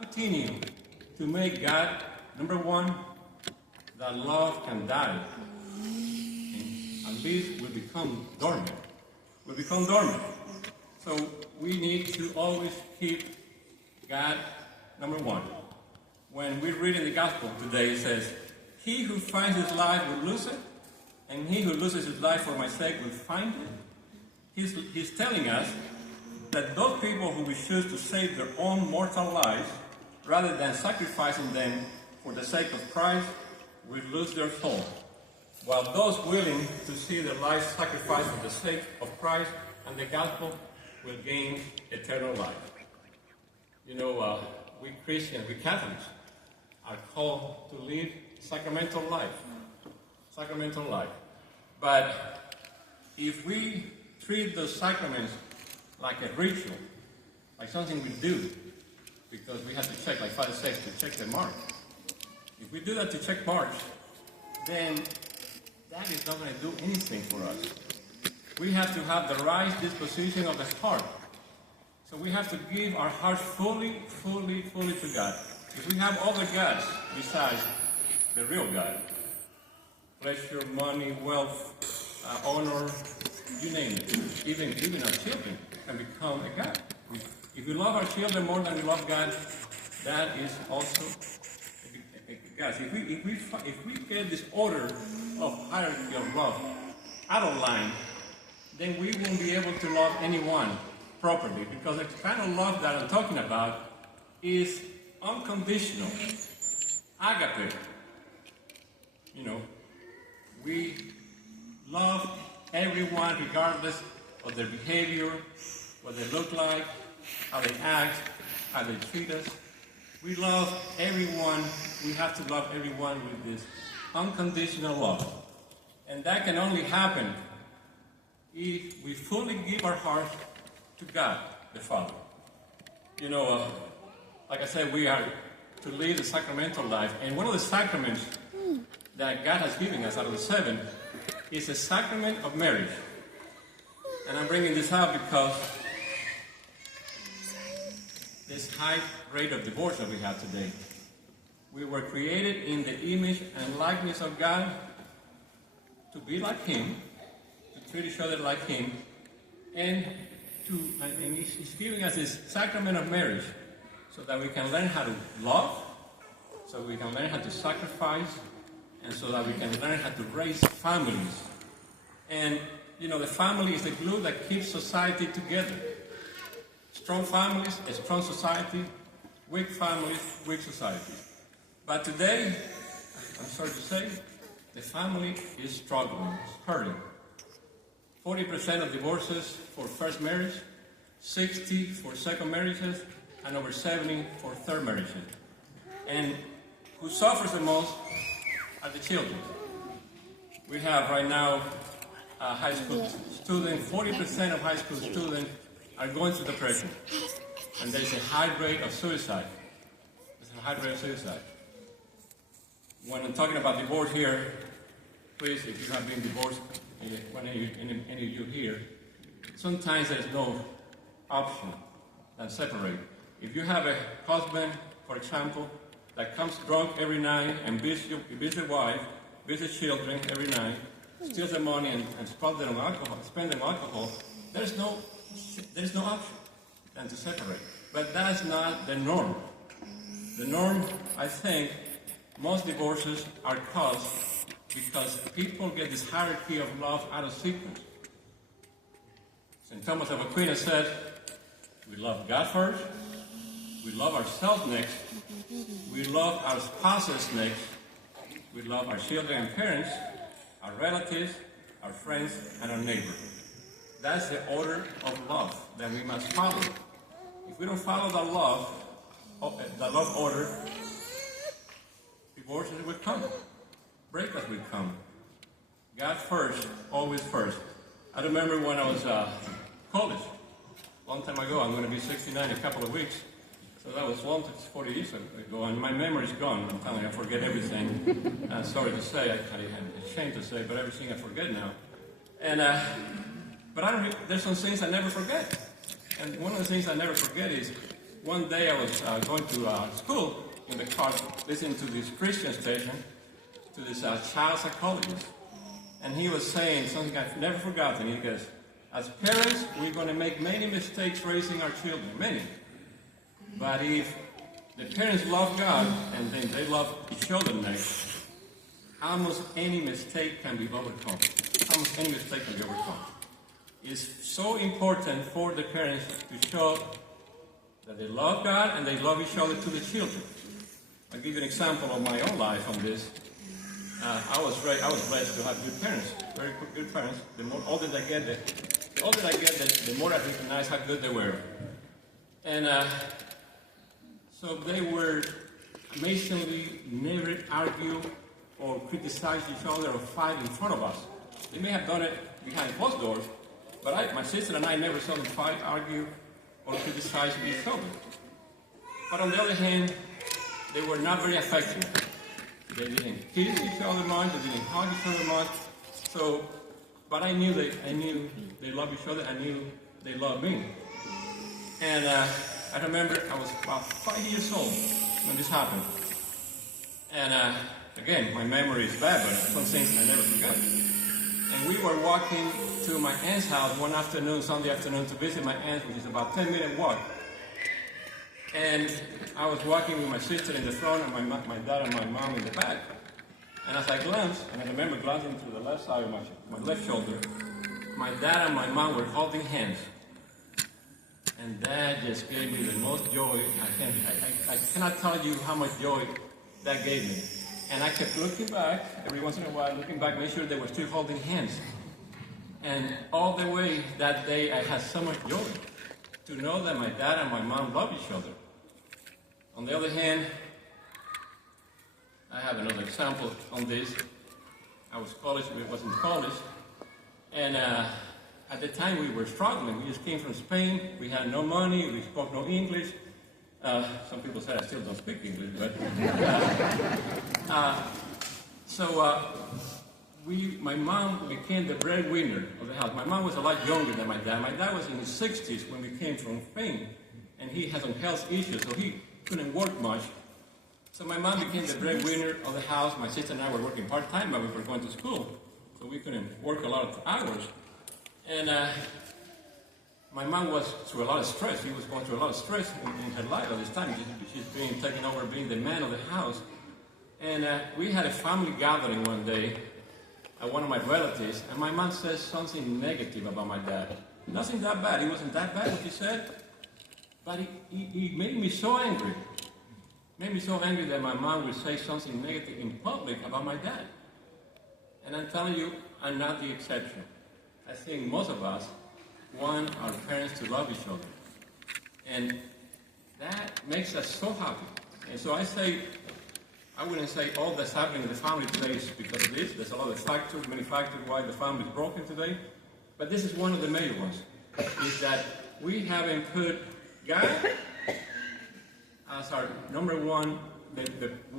Continue to make God, number one, that love can die. And at least will become dormant. Will become dormant. So we need to always keep God number one. When we read in the gospel today, it says, "He who finds his life will lose it, and he who loses his life for my sake will find it." He's telling us that those people who will choose to save their own mortal lives, rather than sacrificing them for the sake of Christ, will lose their soul. While those willing to see their lives sacrificed for the sake of Christ and the gospel will gain eternal life. You know, we Christians, we Catholics, are called to live sacramental life. Sacramental life. But if we treat those sacraments like a ritual, like something we do, because we have to check, like Father says, to check the mark. If we do that to check marks, then that is not going to do anything for us. We have to have the right disposition of the heart. So we have to give our hearts fully to God. If we have other gods besides the real God, pleasure, money, wealth, honor, you name it, even our children can become a god. If we love our children more than we love God, that is also a god. If we get this order of hierarchy of love out of line, then we won't be able to love anyone properly, because the kind of love that I'm talking about is unconditional, agape. You know, we love everyone regardless of their behavior, what they look like, how they act, how they treat us. We love everyone. We have to love everyone with this unconditional love. And that can only happen if we fully give our hearts to God, the Father. You know, like I said, we are to live the sacramental life. And one of the sacraments that God has given us out of the 7 is the sacrament of marriage. And I'm bringing this up because this high rate of divorce that we have today. We were created in the image and likeness of God to be like Him, to treat each other like Him, and He's giving us this sacrament of marriage so that we can learn how to love, so we can learn how to sacrifice, and so that we can learn how to raise families. And, you know, the family is the glue that keeps society together. Strong families, a strong society. Weak families, weak society. But today, I'm sorry to say, the family is struggling, hurting. 40% of divorces for first marriage, 60% for second marriages, and over 70% for third marriages. And who suffers the most are the children. We have right now high school students, 40% of high school students are going through depression. And there's a high rate of suicide. There's a high rate of suicide. When I'm talking about divorce here, please, if you have been divorced, when any of you here, sometimes there's no option than separate. If you have a husband, for example, that comes drunk every night and beats your wife, beats the children every night, steals the money and spends them on alcohol, there's no option than to separate. But that's not the norm. The norm, I think, most divorces are caused because people get this hierarchy of love out of sequence. St. Thomas of Aquino said, we love God first, we love ourselves next, we love our spouses next, we love our children and parents, our relatives, our friends, and our neighbor. That's the order of love that we must follow. If we don't follow the love order, divorces will come. Breakups will come. God first, always first. I remember when I was college, a long time ago. I'm going to be 69 in a couple of weeks. So that was 40 years ago, and my memory is gone. I'm telling you, I forget everything. Sorry to say, I'm ashamed to say, but everything I forget now. And but there's some things I never forget. And one of the things I never forget is one day I was going to school in the car, listening to this Christian station, to this child psychologist. And he was saying something I've never forgotten. He goes, as parents, we're going to make many mistakes raising our children, many. But if the parents love God and then they love each other next, almost any mistake can be overcome. Almost any mistake can be overcome. It's so important for the parents to show that they love God and they love each other to the children. I'll give you an example of my own life on this. I was blessed to have good parents, very good parents. The older I get, the more I recognize how good they were. And so they were amazingly never argue or criticize each other or fight in front of us. They may have done it behind closed doors, but my sister and I never saw them fight, argue, or criticize each other. But on the other hand, they were not very affectionate. They didn't kiss each other much, they didn't hug each other much. So, but I knew they loved each other, I knew they loved me. And I remember I was about 5 years old when this happened. And again, my memory is bad, but some things I never forget. And we were walking to my aunt's house one afternoon, Sunday afternoon, to visit my aunt, which is about a 10-minute walk. And I was walking with my sister in the front and my dad and my mom in the back. And as I glanced, and I remember glancing to the left side of my left shoulder, my dad and my mom were holding hands. And that just gave me the most joy. I cannot tell you how much joy that gave me. And I kept looking back, every once in a while, looking back, make sure they were still holding hands. And all the way that day, I had so much joy to know that my dad and my mom love each other. On the other hand, I have another example on this. I was in college, and at the time we were struggling. We just came from Spain. We had no money. We spoke no English. Some people say I still don't speak English, but my mom became the breadwinner of the house. My mom was a lot younger than my dad. My dad was in his 60s when we came from Spain, and he had some health issues, so he couldn't work much. So my mom became the breadwinner of the house. My sister and I were working part-time, but we were going to school, so we couldn't work a lot of hours. And my mom was through a lot of stress. She was going through a lot of stress in her life at this time. She's being taken over, being the man of the house. And we had a family gathering one day at one of my relatives, and my mom says something negative about my dad. Nothing that bad. It wasn't that bad what she said, but he made me so angry. Made me so angry that my mom would say something negative in public about my dad. And I'm telling you, I'm not the exception. I think most of us want our parents to love each other. And that makes us so happy. And so I wouldn't say all that's happening in the family today is because of this. There's a lot of factors, many factors why the family is broken today. But this is one of the major ones, is that we haven't put God as our number one,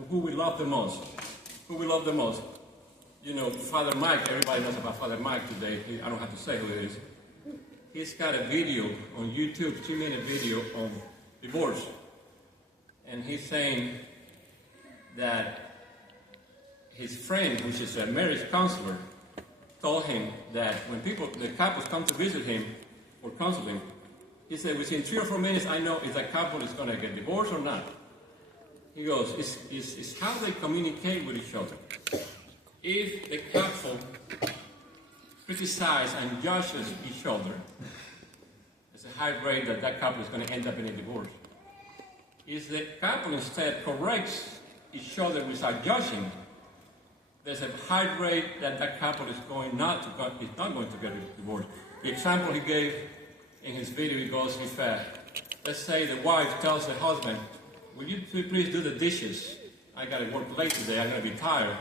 who we love the most. Who we love the most. You know, Father Mike, everybody knows about Father Mike today. I don't have to say who it is. He's got a video on YouTube, 2-minute video on divorce. And he's saying that his friend, which is a marriage counselor, told him that when the couples come to visit him for counseling, he said, within 3 or 4 minutes, I know if that couple is going to get divorced or not. He goes, it's how they communicate with each other. If the couple criticizes and judges each other, there's a high rate that couple is going to end up in a divorce. If the couple instead corrects each other without judging, there's a high rate that couple is not going to get a divorce. The example he gave in his video, he goes, if let's say the wife tells the husband, will you please do the dishes? I got to work late today, I'm going to be tired.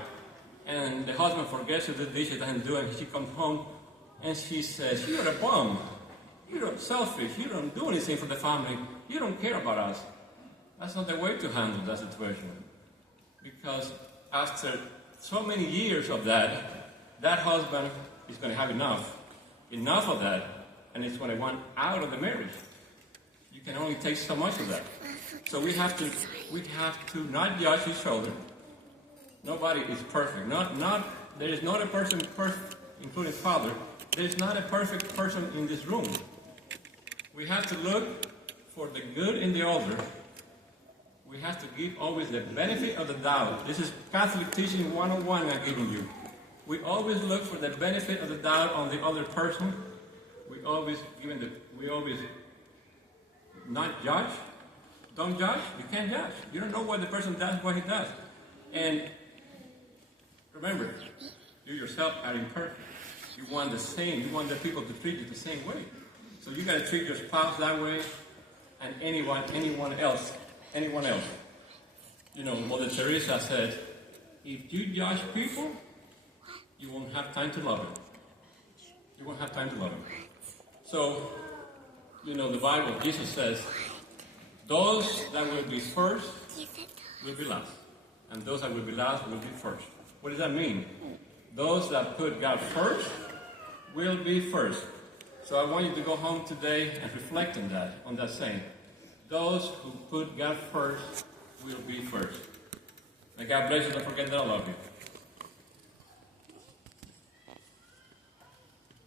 And the husband forgets to do the dishes, doesn't do it, and she comes home and she says, you're a bum, you're selfish, you don't do anything for the family, you don't care about us. That's not the way to handle that situation. Because after so many years of that husband is going to have enough of that, and it's going to want out of the marriage. You can only take so much of that. So we have to not judge each other. Nobody is perfect. There is not a person perfect, including Father. There is not a perfect person in this room. We have to look for the good in the other. We have to give always the benefit of the doubt. This is Catholic teaching 101 I'm giving you. We always look for the benefit of the doubt on the other person. We always not judge. Don't judge. You can't judge. You don't know what the person does, what he does. And remember, you yourself are imperfect. You want the same. You want the people to treat you the same way. So you got to treat your spouse that way, and anyone else. You know, Mother Teresa said, if you judge people, you won't have time to love them. You won't have time to love them. So, you know, the Bible, Jesus says, those that will be first will be last. And those that will be last will be first. What does that mean? Those that put God first will be first. So I want you to go home today and reflect on that saying. Those who put God first will be first. May God bless you. Don't forget that I love you.